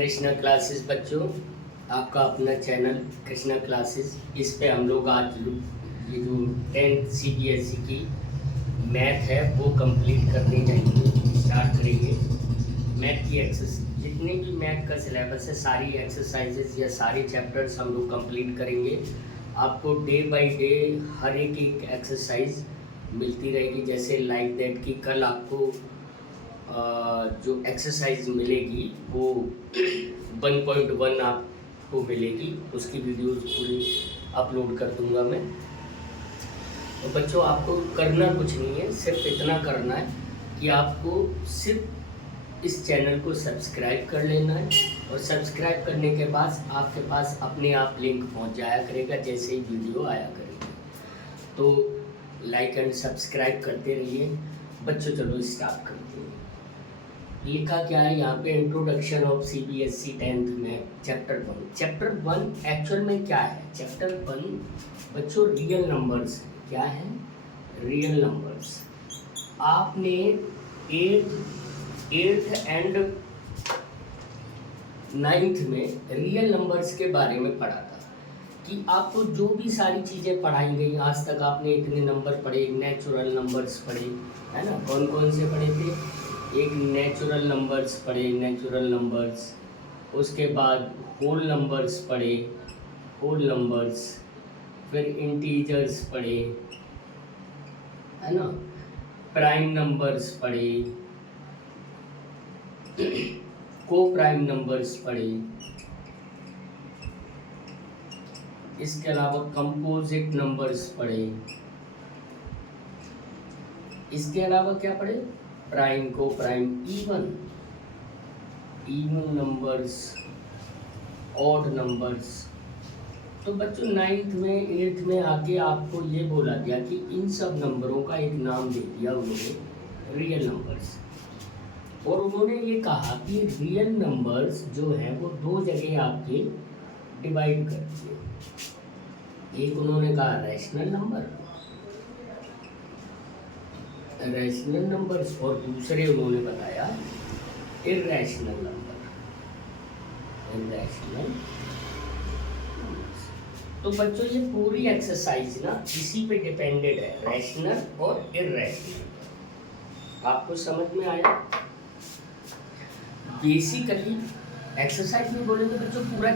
Krishna classes बच्चों, आपका अपना चैनल कृष्णा क्लासेस। इस पे हम लोग आज ये जो 10th CBSE की मैथ है वो कंप्लीट करने जाएंगे, स्टार्ट करेंगे। मैथ की जितने भी मैथ का सिलेबस है, सारी एक्सरसाइजेज या सारे चैप्टर्स हम लोग कंप्लीट करेंगे। आपको डे बाय डे हर एक एक्सरसाइज मिलती रहेगी। जैसे लाइक दैट कि कल आपको जो एक्सरसाइज मिलेगी वो 1.1 आपको मिलेगी, उसकी वीडियो पूरी अपलोड कर दूंगा मैं। तो बच्चों आपको करना कुछ नहीं है, सिर्फ इतना करना है कि आपको सिर्फ इस चैनल को सब्सक्राइब कर लेना है, और सब्सक्राइब करने के बाद आपके पास अपने आप लिंक पहुंच जाया करेगा जैसे ही वीडियो आया करेगा। तो लाइक एंड सब्सक्राइब करते रहिए बच्चों। चलो स्टार्ट करते हैं। लिखा क्या है यहाँ पे, इंट्रोडक्शन ऑफ CBSE 10th में चैप्टर 1 एक्चुअल में क्या है? चैप्टर 1 बच्चों रियल नंबर्स। क्या है? Real numbers. आपने 8th एंड 9th में रियल नंबर्स के बारे में पढ़ा था कि आपको जो भी सारी चीज़ें पढ़ाई गई आज तक, आपने इतने नंबर पढ़े, नेचुरल नंबर्स पढ़े, है ना? कौन कौन से पढ़े थे? एक नेचुरल नंबर्स पढ़े, नेचुरल नंबर्स। उसके बाद होल नंबर्स पढ़े, होल नंबर्स। फिर इंटीजर्स पढ़े, है ना? प्राइम नंबर्स पढ़े, को प्राइम नंबर्स पढ़े। इसके अलावा कंपोजिट नंबर्स पढ़े। इसके अलावा क्या पढ़े? प्राइम, को prime, even numbers, odd numbers. तो बच्चों 9th में 8th में आके आपको ये बोला गया कि इन सब नंबरों का एक नाम दे दिया उन्होंने, रियल नंबर्स। और उन्होंने ये कहा कि रियल नंबर्स जो हैं वो दो जगह आपके डिवाइड कर दिए। एक उन्होंने कहा रैशनल नंबर, रैशनल नंबर्स, और दूसरे उन्होंने बताया इर्रेशनल नंबर, इर्रेशनल नंबर्स। तो बच्चों ये पूरी एक्सरसाइज ना इसी पे डिपेंडेड है, रैशनल और इर्रेशनल। आपको समझ में आया? बेसिकली एक्सरसाइज में बोलेंगे बच्चों पूरा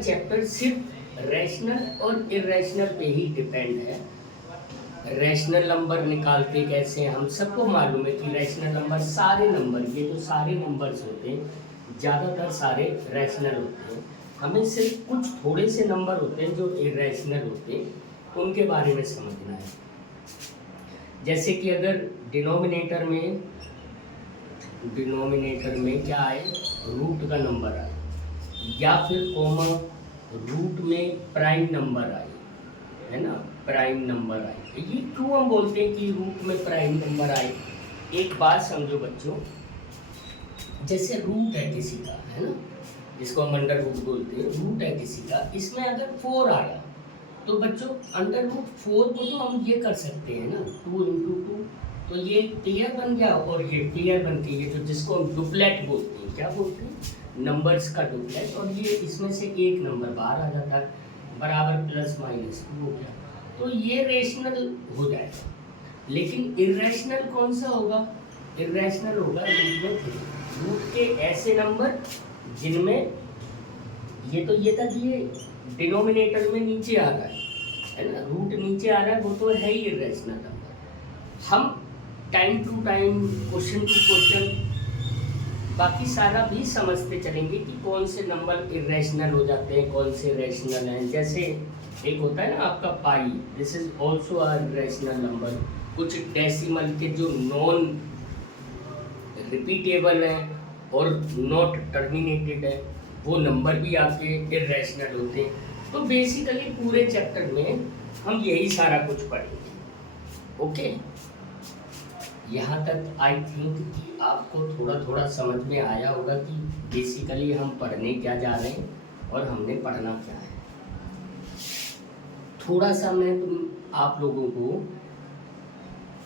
चैप्टर सिर्फ रैशनल और इर्रेशनल पे ही डिपेंड है। रैशनल नंबर निकालते कैसे, हम सबको मालूम है कि रैशनल नंबर सारे नंबर, ये जो सारे नंबर्स होते हैं ज़्यादातर सारे रैशनल होते हैं। हमें सिर्फ कुछ थोड़े से नंबर होते हैं जो इर्रेशनल होते हैं, उनके बारे में समझना है। जैसे कि अगर डिनोमिनेटर में क्या आए, रूट का नंबर आए, या फिर कॉमा रूट में प्राइम नंबर आए, है ना? प्राइम नंबर आए। ये क्यों हम बोलते हैं कि रूट में प्राइम नंबर आए? एक बात समझो बच्चों, जैसे रूट है किसी का, है ना, जिसको हम अंडर रूट बोलते हैं, रूट है किसी का, इसमें अगर 4 आया तो बच्चों अंडर रूट 4 को तो हम ये कर सकते हैं ना, 2 × 2, तो ये पेयर बन गया, और ये पेयर बन के ये जो जिसको हम डुप्लेट बोलते हैं, क्या बोलते हैं? नंबर्स का डुप्लेट। और ये इसमें से एक नंबर बाहर आ जाता है, बराबर प्लस माइनस 2 हो गया, तो ये रेशनल हो जाएगा। लेकिन इर्रेशनल कौन सा होगा? इर्रेशनल होगा रूट में 3, रूट के ऐसे नंबर जिनमें ये तक ये डिनोमिनेटर में नीचे आ रहा है ना, रूट नीचे आ रहा है, वो तो है ही इर्रेशनल नंबर। हम time to time, question to question बाकी सारा भी समझते चलेंगे कि कौन से नंबर इर्रेशनल हो जाते हैं, कौन से रैशनल हैं। जैसे एक होता है ना आपका pi, this is also a rational number. कुछ डेसिमल के जो नॉन रिपीटेबल हैं और नॉट टर्मिनेटेड है, वो नंबर भी आपके इर्रेशनल होते हैं। तो बेसिकली पूरे चैप्टर में हम यही सारा कुछ पढ़ेंगे। ओके, यहाँ तक आई थिंक कि आपको थोड़ा थोड़ा समझ में आया होगा कि बेसिकली हम पढ़ने क्या जा रहे हैं और हमने पढ़ना क्या है। थोड़ा सा मैं आप लोगों को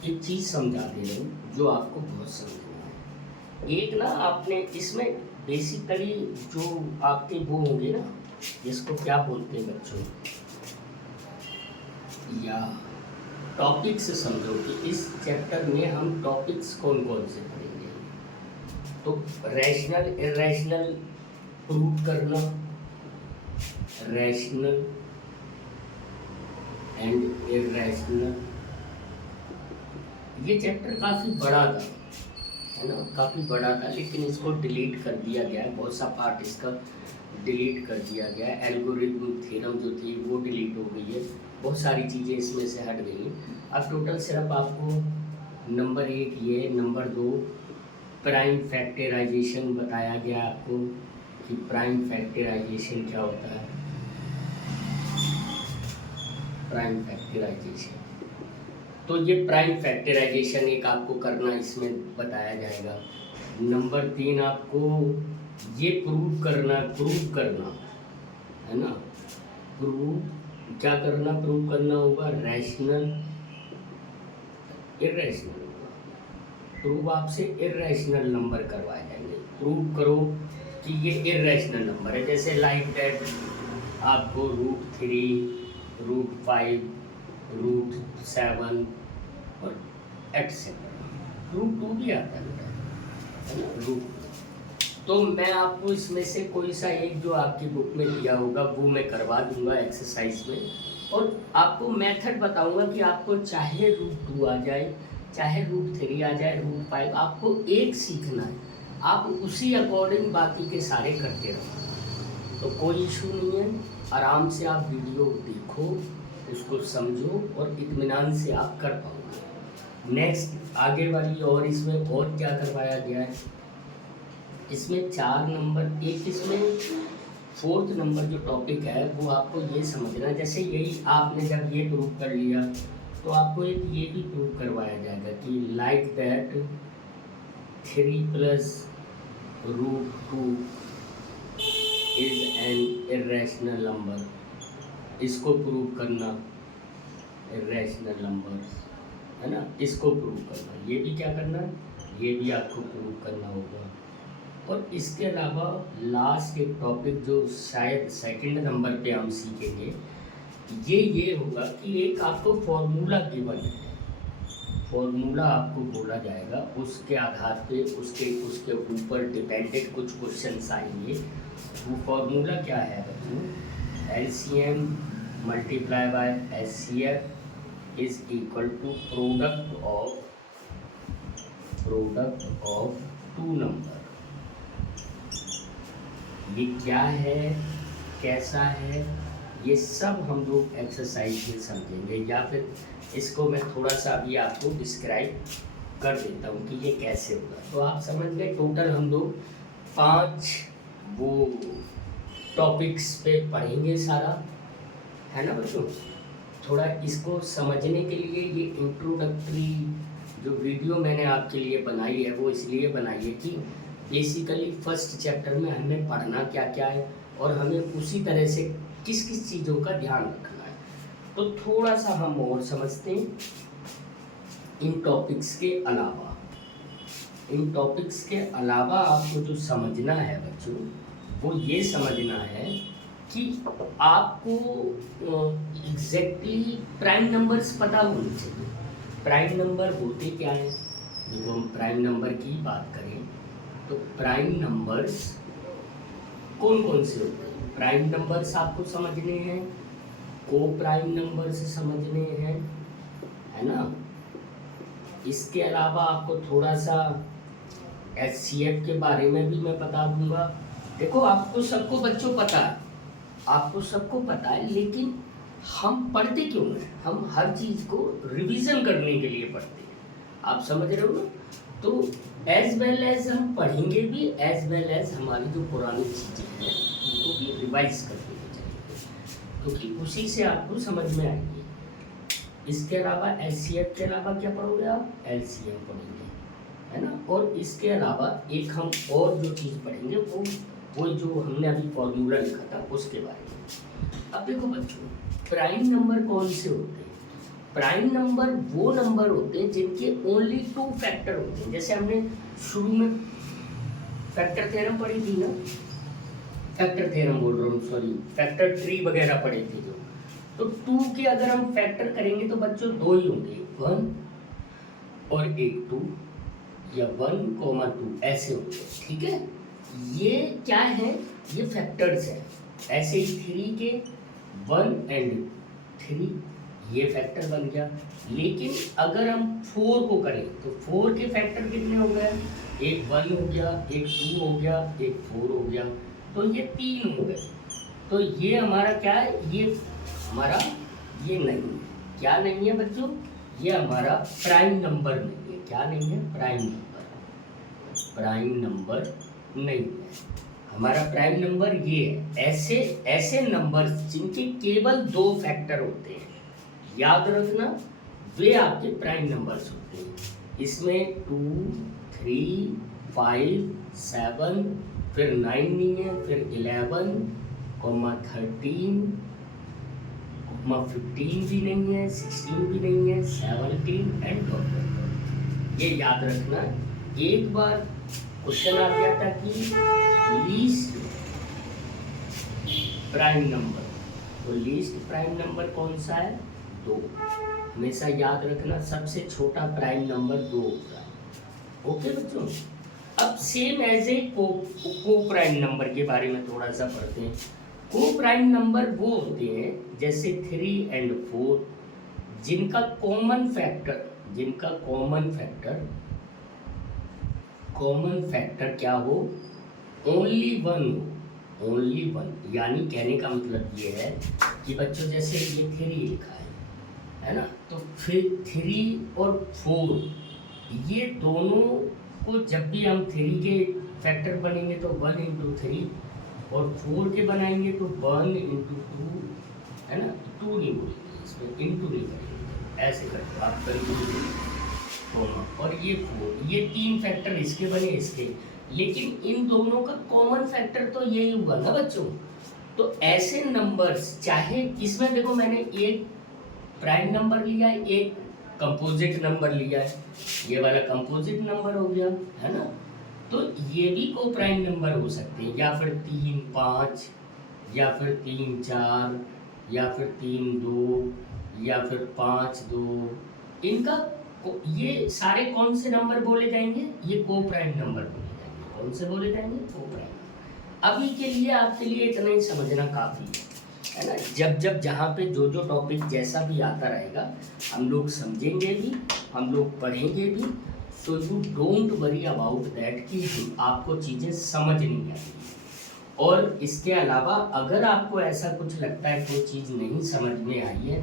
एक चीज़ समझा दे रहा हूँ जो आपको बहुत समझना है। एक ना आपने इसमें बेसिकली जो आपके वो होंगे ना, जिसको क्या बोलते हैं बच्चों, या टॉपिक्स समझो कि इस चैप्टर में हम टॉपिक्स कौन कौन से पढ़ेंगे। तो रैशनल इरेशनल प्रूव करना, रैशनल एंड इरेशनल, ये चैप्टर काफ़ी बड़ा था, है ना, काफ़ी बड़ा था, लेकिन इसको डिलीट कर दिया गया है, बहुत सा पार्ट इसका डिलीट कर दिया गया है। एल्गोरिथम थ्योरम जो थी वो डिलीट हो गई है, बहुत सारी चीज़ें इसमें से हट गई हैं। अब टोटल सिर्फ आपको नंबर 1 ये, नंबर 2 प्राइम फैक्टराइजेशन बताया गया आपको कि प्राइम फैक्टराइजेशन क्या होता है। प्राइम फैक्टराइजेशन, तो ये प्राइम फैक्टराइजेशन एक आपको करना इसमें बताया जाएगा। नंबर 3 आपको ये प्रूव करना है ना, क्या करना, प्रूव करना होगा रैशनल इरेशनल, प्रूव आपसे इरेशनल नंबर करवाए जाएंगे। प्रूव करो कि ये इरेशनल नंबर है, जैसे लाइक दैट आपको √3, √5, √7 और एक्सेट्रा, √2 भी आता है बेटा, है ना, √2। तो मैं आपको इसमें से कोई सा एक जो आपकी बुक में दिया होगा वो मैं करवा दूंगा एक्सरसाइज में, और आपको मेथड बताऊंगा कि आपको चाहे √2 आ जाए, चाहे √3 आ जाए, √5, आपको एक सीखना है, आप उसी अकॉर्डिंग बाकी के सारे करते रहो, तो कोई इशू नहीं है। आराम से आप वीडियो देखो, उसको समझो और इत्मीनान से आप कर पाओगे। नेक्स्ट आगे वाली, और इसमें और क्या करवाया गया है, इसमें 4 नंबर, एक इसमें 4th नंबर जो टॉपिक है वो आपको ये समझना, जैसे यही आपने जब ये प्रूव कर लिया तो आपको एक ये भी प्रूव करवाया जाएगा कि like that 3 + √2 is an irrational number, इसको प्रूव करना, इरेशनल नंबर, है ना, इसको प्रूव करना, ये भी क्या करना है, ये भी आपको प्रूव करना होगा। और इसके अलावा लास्ट एक टॉपिक जो शायद 2nd नंबर पे हम सीखेंगे, ये होगा कि एक आपको फॉर्मूला गिवन है, फॉर्मूला आपको बोला जाएगा, उसके आधार पे उसके ऊपर डिपेंडेंट कुछ क्वेश्चंस आएंगे। वो फॉर्मूला क्या है बच्चों, LCM × SCF is equal to product of 2 number. ये क्या है, कैसा है, ये सब हम लोग एक्सरसाइज में समझेंगे, या फिर इसको मैं थोड़ा सा अभी आपको डिस्क्राइब कर देता हूँ कि ये कैसे होगा। तो आप समझ गए, टोटल हम लोग 5 वो टॉपिक्स पे पढ़ेंगे सारा, है ना बच्चों। थोड़ा इसको समझने के लिए ये इंट्रोडक्टरी जो वीडियो मैंने आपके लिए बनाई है वो इसलिए बनाई है कि बेसिकली फर्स्ट चैप्टर में हमें पढ़ना क्या क्या है और हमें उसी तरह से किस किस चीज़ों का ध्यान रखना है। तो थोड़ा सा हम और समझते हैं इन टॉपिक्स के अलावा आपको जो समझना है बच्चों वो ये समझना है कि आपको एग्जैक्टली प्राइम नंबर्स पता होने चाहिए। प्राइम नंबर होते क्या हैं, देखो हम प्राइम नंबर की बात करें तो प्राइम नंबर्स कौन कौन से होते हैं। प्राइम नंबर्स आपको समझने हैं, को प्राइम नंबर्स समझने हैं, है ना। इसके अलावा आपको थोड़ा सा HCF के बारे में भी मैं बता दूंगा। देखो आपको सबको बच्चों पता है, आपको सबको पता है, लेकिन हम पढ़ते क्यों हैं, हम हर चीज़ को रिवीजन करने के लिए पढ़ते हैं, आप समझ रहे हो ना। तो एज वेल एज हम पढ़ेंगे भी, एज वेल एज हमारी जो पुरानी चीज़ें हैं उनको भी रिवाइज करते हुए चलेंगे, क्योंकि उसी से आपको समझ में आएंगे। इसके अलावा HCF के अलावा क्या पढ़ोगे आप, LCM पढ़ेंगे, है ना। और इसके अलावा एक हम और जो चीज़ पढ़ेंगे वो जो हमने अभी फॉर्मूला लिखा था उसके बारे में। अब देखो बच्चों, प्राइम नंबर कौन से होते हैं। प्राइम नंबर वो नंबर होते हैं जिनके ओनली 2 फैक्टर होते हैं। जैसे हमने शुरू में फैक्टर थ्योरम पढ़ी थी ना, फैक्टर थ्योरम बोल रहा हूँ, सॉरी, फैक्टर ट्री वगैरह पढ़े थे जो। तो 2 के अगर हम फैक्टर करेंगे तो बच्चों 2 ही होंगे, 1 और एक 2, या 1, 2 ऐसे होंगे, ठीक है। ये क्या है, ये फैक्टर्स है। ऐसे ही 3 के 1 और 3 ये फैक्टर बन गया। लेकिन अगर हम 4 को करें तो 4 के फैक्टर कितने हो गए, एक 1 हो गया, एक 2 हो गया, एक 4 हो गया, तो ये 3 हो गए। तो ये हमारा क्या है, ये हमारा ये नहीं है, क्या नहीं है बच्चों, ये हमारा प्राइम नंबर नहीं है। क्या नहीं है, प्राइम नंबर, प्राइम नंबर नहीं है हमारा। प्राइम नंबर ये है, ऐसे नंबर जिनके केवल 2 फैक्टर होते हैं, याद रखना, वे आपके प्राइम नंबर्स होते हैं। इसमें 2, 3, 5, 7, फिर 9 नहीं है, फिर 11, 13, 15 भी नहीं है, 16 भी नहीं है, 17 एंड 12। ये याद रखना। एक बार क्वेश्चन आ गया था कि लीस्ट प्राइम नंबर, तो लीस्ट प्राइम नंबर कौन सा है, 2। हमेशा याद रखना, सबसे छोटा प्राइम नंबर 2 होता है। ओके बच्चों, अब सेम एज ए को प्राइम नंबर के बारे में थोड़ा सा पढ़ते हैं। को प्राइम नंबर वो होते हैं जैसे 3 और 4 जिनका कॉमन फैक्टर क्या हो, ओनली 1 हो, ओनली 1। यानी कहने का मतलब ये है कि बच्चों जैसे ये 3 लिखा है ना, तो फिर 3 और 4 ये दोनों को जब भी हम 3 के फैक्टर बनेंगे तो 1 इंटू 3, और 4 के बनाएंगे तो 1 इंटू 2, है ना, 2 नहीं बोलेंगे इसमें, इंटू नहीं करेंगे, ऐसे करके आप करेंगे। और ये 4, ये 3 फैक्टर इसके बने, इसके, लेकिन इन दोनों का कॉमन फैक्टर तो यही हुआ ना बच्चों। तो ऐसे नंबर्स, चाहे इसमें देखो मैंने एक प्राइम नंबर लिया है, एक कंपोजिट नंबर लिया है, ये वाला कंपोजिट नंबर हो गया, है ना, तो ये भी को प्राइम नंबर हो सकते हैं, या फिर 3, 5, या फिर 3, 4, या फिर 3, 2, या फिर 5, 2। इनका ये सारे कौन से नंबर बोले जाएंगे, ये को प्राइम नंबर बोले जाएंगे। कौन से बोले जाएंगे, को प्राइम। अभी के लिए आपके लिए इतना ही समझना काफ़ी है ना। जब जहाँ पे जो टॉपिक जैसा भी आता रहेगा हम लोग समझेंगे भी, हम लोग पढ़ेंगे भी। तो you don't worry about that कि आपको चीज़ें समझ नहीं आती। और इसके अलावा अगर आपको ऐसा कुछ लगता है कोई चीज़ नहीं समझ में आई है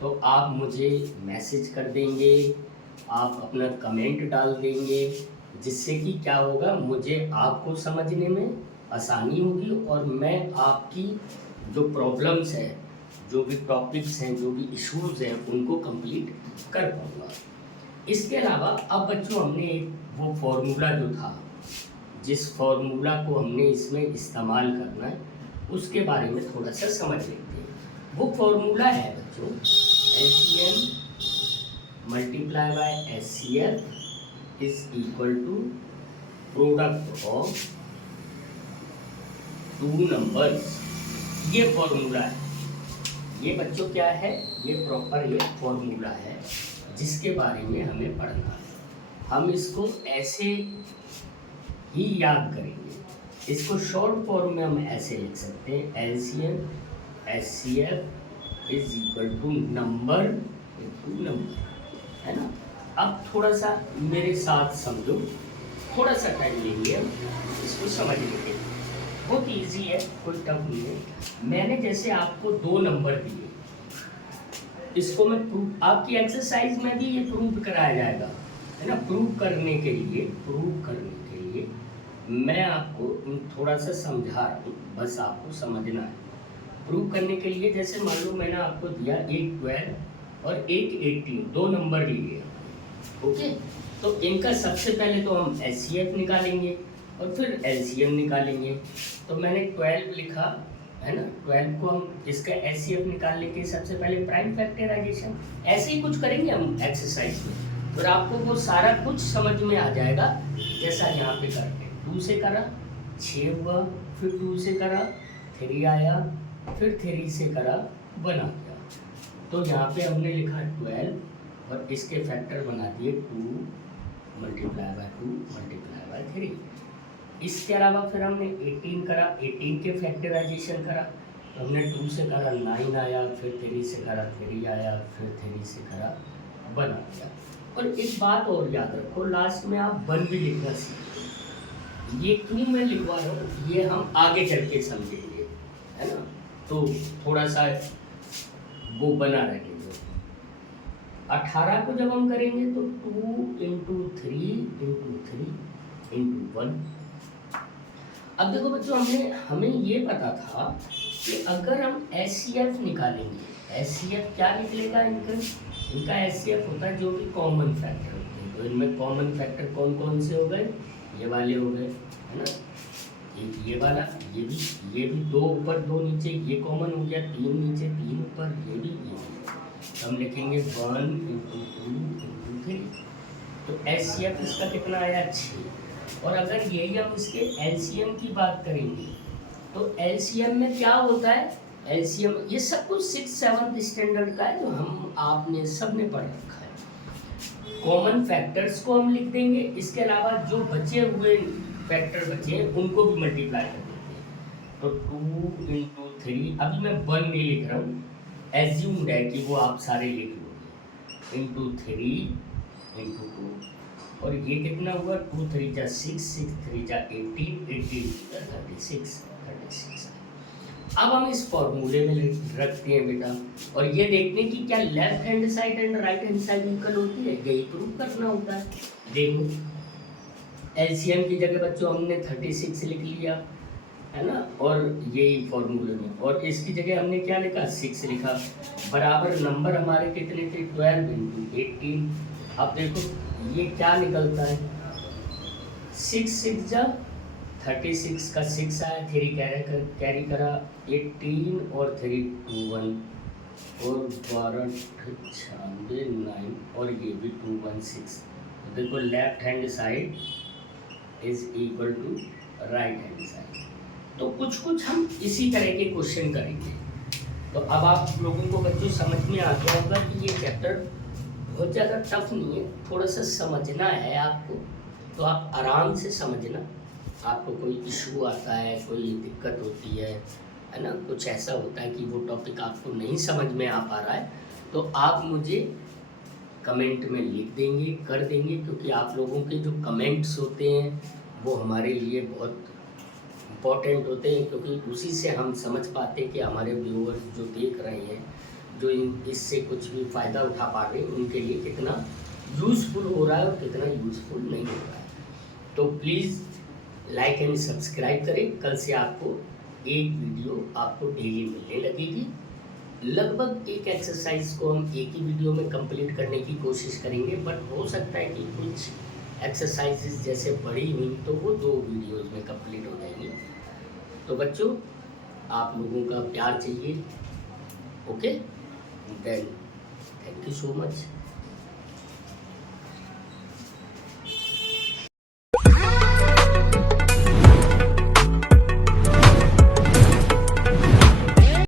तो आप मुझे मैसेज कर देंगे, आप अपना कमेंट डाल देंगे, जिससे कि क्या होगा, मुझे आपको समझने में आसानी होगी और मैं आपकी जो प्रॉब्लम्स हैं, जो भी टॉपिक्स हैं, जो भी इश्यूज़ हैं, उनको कंप्लीट कर पाऊँगा। इसके अलावा अब बच्चों हमने एक वो फॉर्मूला जो था, जिस फॉर्मूला को हमने इसमें इस्तेमाल करना है, उसके बारे में थोड़ा सा समझ लेते हैं। वो फॉर्मूला है बच्चों LCM multiply by HCF is equal to product of 2 numbers. ये फॉर्मूला है, ये बच्चों क्या है, ये प्रॉपर ये फॉर्मूला है जिसके बारे में हमें पढ़ना है। हम इसको ऐसे ही याद करेंगे, इसको शॉर्ट फॉर्म में हम ऐसे लिख सकते हैं, LCM HCF is equal to number into number, है ना। अब थोड़ा सा मेरे साथ समझो, थोड़ा सा टाइम लेंगे हम इसको समझने के लिए। बहुत इजी है, कोई टफ नहीं है। मैंने जैसे आपको 2 नंबर दिए, इसको मैं प्रूफ, आपकी एक्सरसाइज में भी ये प्रूव कराया जाएगा, है ना। प्रूव करने के लिए मैं आपको थोड़ा सा समझा रहा हूँ, बस आपको समझना है। प्रूव करने के लिए जैसे मान लो मैंने आपको दिया एक 12 और एक 18, 2 नंबर लिए, ओके। तो इनका सबसे पहले तो हम HCF निकालेंगे और फिर LCM निकालेंगे। तो मैंने 12 लिखा, है ना, 12 को हम इसका HCF निकालने के सबसे पहले प्राइम फैक्टराइजेशन, ऐसे ही कुछ करेंगे हम एक्सरसाइज में, फिर आपको वो सारा कुछ समझ में आ जाएगा जैसा यहाँ पे करते हैं। 2 से करा, 6 हुआ, फिर 2 से करा, 3 आया, फिर 3 से करा, 1 आ गया। तो यहाँ पे हमने लिखा 12 और इसके फैक्टर बना दिए 2 मल्टीप्लाई बाय 2 मल्टीप्लाई बाय 3। इसके अलावा फिर हमने 18 करा, 18 के फैक्टराइजेशन करा, तो हमने 2 से करा 9 आया, फिर 3 से करा 3 आया, फिर 3 से करा 1 आ गया। और एक बात और याद रखो, लास्ट में आप 1 भी लिखना सीखो। ये क्यों मैं लिखवा रहा हूँ, ये हम आगे चल के समझेंगे, है ना। तो थोड़ा सा वो बना रहेंगे। 18 को जब हम करेंगे तो 2 इंटू 3 इंटू 3 इंटू 1। अब देखो बच्चों, हमें ये पता था कि अगर हम HCF निकालेंगे, HCF क्या निकलेगा, इनका HCF होता है जो कि कॉमन फैक्टर होते हैं। तो इनमें कॉमन फैक्टर कौन कौन से हो गए, ये वाले हो गए, है ना। एक ये वाला, ये भी 2 ऊपर 2 नीचे, ये कॉमन हो गया, 3 नीचे 3 ऊपर, ये भी। तो हम लिखेंगे 1 इंटू 2 इंटू 3। तो HCF इसका कितना आया, 6। और अगर यही हम इसके LCM की बात करेंगे तो LCM में क्या होता है, LCM ये सब कुछ 6th-7th स्टैंडर्ड का है, जो हम आपने सब ने पढ़ रखा है। कॉमन फैक्टर्स को हम लिख देंगे, इसके अलावा जो बचे हुए फैक्टर बचे हैं उनको भी मल्टीप्लाई कर देंगे। तो 2 इंटू 3, अभी मैं 1 नहीं लिख रहा हूँ, एज्यूम्ड है कि वो आप सारे लिख लोगे, इंटू 3 इंटू 2। और ये कितना हुआ, 2 3 जा 6, 6 3 जा 18, 18 36, 36। अब हम इस फॉर्मूले में रखते हैं बेटा, और ये देखते हैं कि क्या left hand side and right hand side equal होती है, यही प्रूव करना होता है। देखो LCM की जगह बच्चों हमने 36 लिख लिया, है ना, और यही फॉर्मूले में, और इसकी जगह हमने क्या लिखा, 6 लिखा। बराबर नंबर हमारे कितने थे, 12 इंटू 18। अब देखो ये क्या निकलता है, 6 6 जा 36 का 6 आया, 3 कैरी करा, 18 और 3 2 1 और 12 96 9 और ये भी 2 1 6। देखो left hand side is equal to right hand side. तो कुछ हम इसी तरह के क्वेश्चन करेंगे। तो अब आप लोगों को बच्चों समझ में आ गया होगा कि ये चैप्टर बहुत ज़्यादा टफ नहीं है, थोड़ा सा समझना है आपको, तो आप आराम से समझना। आपको कोई इशू आता है, कोई दिक्कत होती है ना, कुछ ऐसा होता है कि वो टॉपिक आपको नहीं समझ में आ पा रहा है, तो आप मुझे कमेंट में लिख देंगे, कर देंगे, क्योंकि आप लोगों के जो कमेंट्स होते हैं वो हमारे लिए बहुत इम्पॉर्टेंट होते हैं, क्योंकि उसी से हम समझ पाते हैं कि हमारे व्यूअर्स जो देख रहे हैं, जो इससे कुछ भी फ़ायदा उठा पा रहे हैं, उनके लिए कितना यूज़फुल हो रहा है और कितना यूज़फुल नहीं हो रहा है। तो प्लीज़ लाइक एंड सब्सक्राइब करें। कल से आपको एक वीडियो आपको डेली मिलने लगेगी। लगभग एक एक्सरसाइज को हम एक ही वीडियो में कंप्लीट करने की कोशिश करेंगे, बट हो सकता है कि कुछ एक्सरसाइजेस जैसे बड़ी हुई तो वो 2 वीडियोज़ में कंप्लीट हो जाएंगी। तो बच्चों, आप लोगों का प्यार चाहिए, okay, then thank you so much.